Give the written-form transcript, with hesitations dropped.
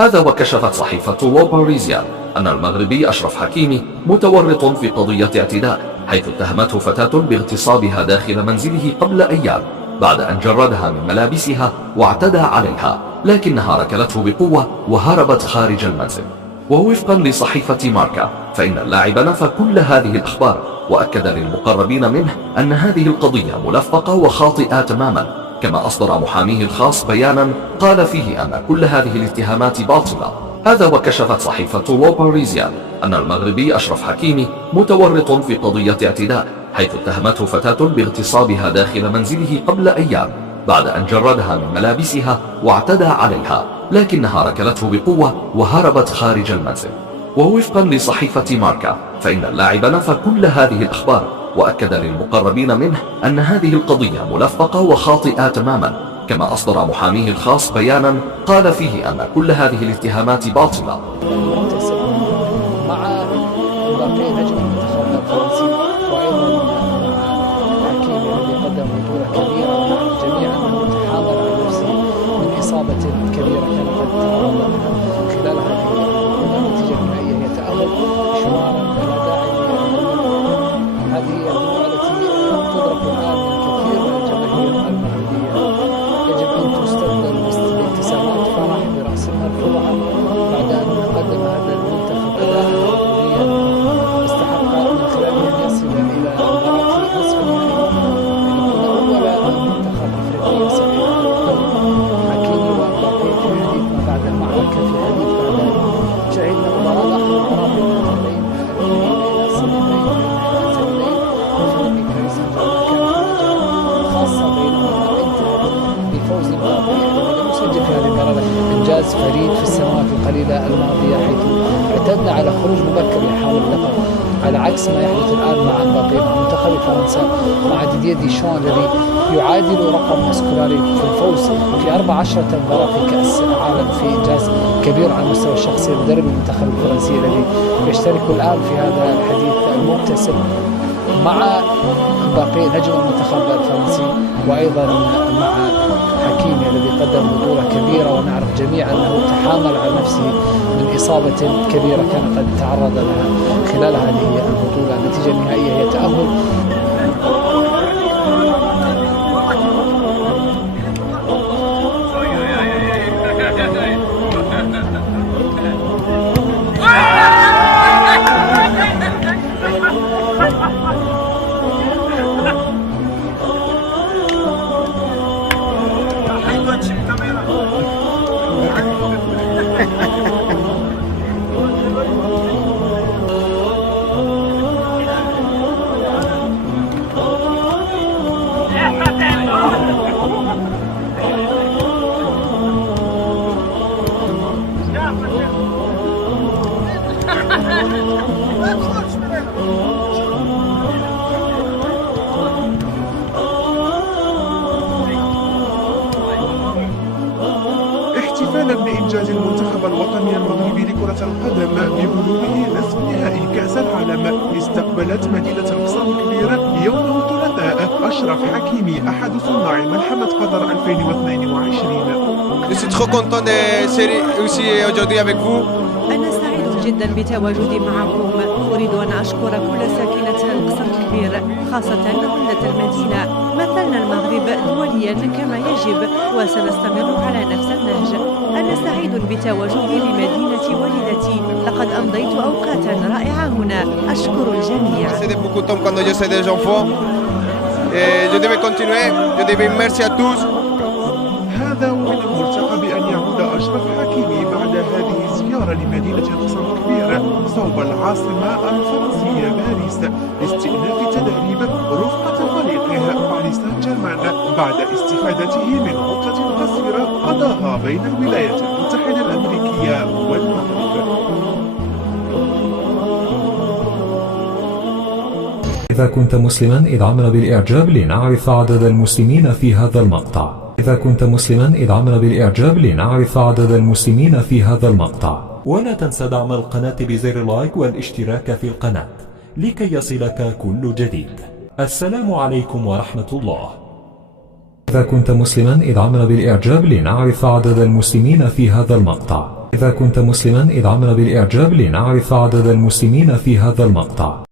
هذا وكشفت صحيفة لو باريزيان أن المغربي أشرف حكيمي متورط في قضية اعتداء، حيث اتهمته فتاة باغتصابها داخل منزله قبل أيام بعد أن جردها من ملابسها واعتدى عليها، لكنها ركلته بقوة وهربت خارج المنزل. ووفقا لصحيفة ماركا فإن اللاعب نفى كل هذه الأخبار، وأكد للمقربين منه أن هذه القضية ملفقة وخاطئة تماما، كما أصدر محاميه الخاص بيانا قال فيه أن كل هذه الاتهامات باطلة. هذا وكشفت صحيفة لو باريزيان أن المغربي أشرف حكيمي متورط في قضية اعتداء، حيث اتهمته فتاة باغتصابها داخل منزله قبل أيام بعد أن جردها من ملابسها واعتدى عليها، لكنها ركلته بقوة وهربت خارج المنزل. ووفقا لصحيفة ماركا فإن اللاعب نفى كل هذه الأخبار، وأكد للمقربين منه أن هذه القضية ملفقة وخاطئة تماما، كما أصدر محاميه الخاص بيانا قال فيه أن كل هذه الاتهامات باطلة. مع باقي نجم المنتخب الفرنسي وأيضا حكيمي الذي قدم بطولة كبيرة، ونعرف جميعا أنه تحامل على نفسه من إصابة كبيرة كان قد تعرض لها خلال هذه البطولة. النتيجة النهائية هي تأهل شمالا بلا داعي هذه الدموع التي تضرب الآن من كثير من الجماهير المغربية يجب أن تستبدل بابتسامات فرح برأس مرفوعة بعد أن قدم هذا المنتخب أداء كرويا استحق من خلاله أن يصل إلى مباراة نصف النهائي، ليكون أول منتخب أفريقي يصل إلى هذا الدور. حكيمي ومبابي في حديث ما بعد المعركة، في حديث بعد شهدنا مباراة آخر مباراة بين الأهلين إلى صديقين خاصة بينهما انتهت بفوز مبابي الذي مسجل في هذه المباراة، إنجاز فريد في السنوات القليلة الماضية، حيث اعتدنا على خروج مبكر يحاول اللقب، على عكس ما يحدث الآن مع مبابي مع منتخب فرنسا مع ديديه ديشان الذي يعادل رقم سكولاري في الفوز في 14 مباراة في كأس العالم، في إنجاز كبير على المستوى الشخصي لمدرب المنتخب الفرنسي الذي يشترك الآن في هذا الحديث المبتسم مع باقي نجم المنتخب الفرنسي وأيضا مع حكيمي الذي قدم بطولة كبيرة، ونعرف جميعا أنه تحامل على نفسه من إصابة كبيرة كان قد تعرض لها خلال هذه البطولة. النتيجة النهائية هي تأهل احتفالا بإنجاز المنتخب الوطني المغربي لكرة القدم ببلوغه نصف نهائي كأس العالم، استقبلت مدينة القصر الكبيرة يوم الثلاثاء أشرف حكيمي أحد صناع ملحمة قطر 2022. Je suis trop content d'être ici aujourd'hui avec vous. أنا سعيد جدا بتواجدي معكم. أريد أن أشكر كل ساكنة القصر الكبير، خاصة عمدة المدينة. مثلنا المغرب دوليا كما يجب وسنستمر على نفس النهج. أنا سعيد بتواجدي بمدينة والدتي، لقد أمضيت أوقاتا رائعة هنا. أشكر الجميع. هذا ومن المرتقب أن يعود أشرف حكيمي بعد هذه الزيارة لمدينة القصر الكبير صوب العاصمة الفرنسية باريس لاستئناف تدريب رفقة فريقه باريس سان جيرمان بعد استفادته من عطلة قصيرة قضاها بين الولايات المتحدة الأمريكية والمغرب. إذا كنت مسلما ادعمنا بالإعجاب لنعرف عدد المسلمين في هذا المقطع. إذا كنت مسلما ادعمنا بالإعجاب لنعرف عدد المسلمين في هذا المقطع. ولا تنسى دعم القناة بزر لايك والاشتراك في القناة لكي يصلك كل جديد. السلام عليكم ورحمة الله. إذا كنت مسلما ادعمنا بالإعجاب لنعرف عدد المسلمين في هذا المقطع. إذا كنت مسلما ادعمنا بالإعجاب لنعرف عدد المسلمين في هذا المقطع.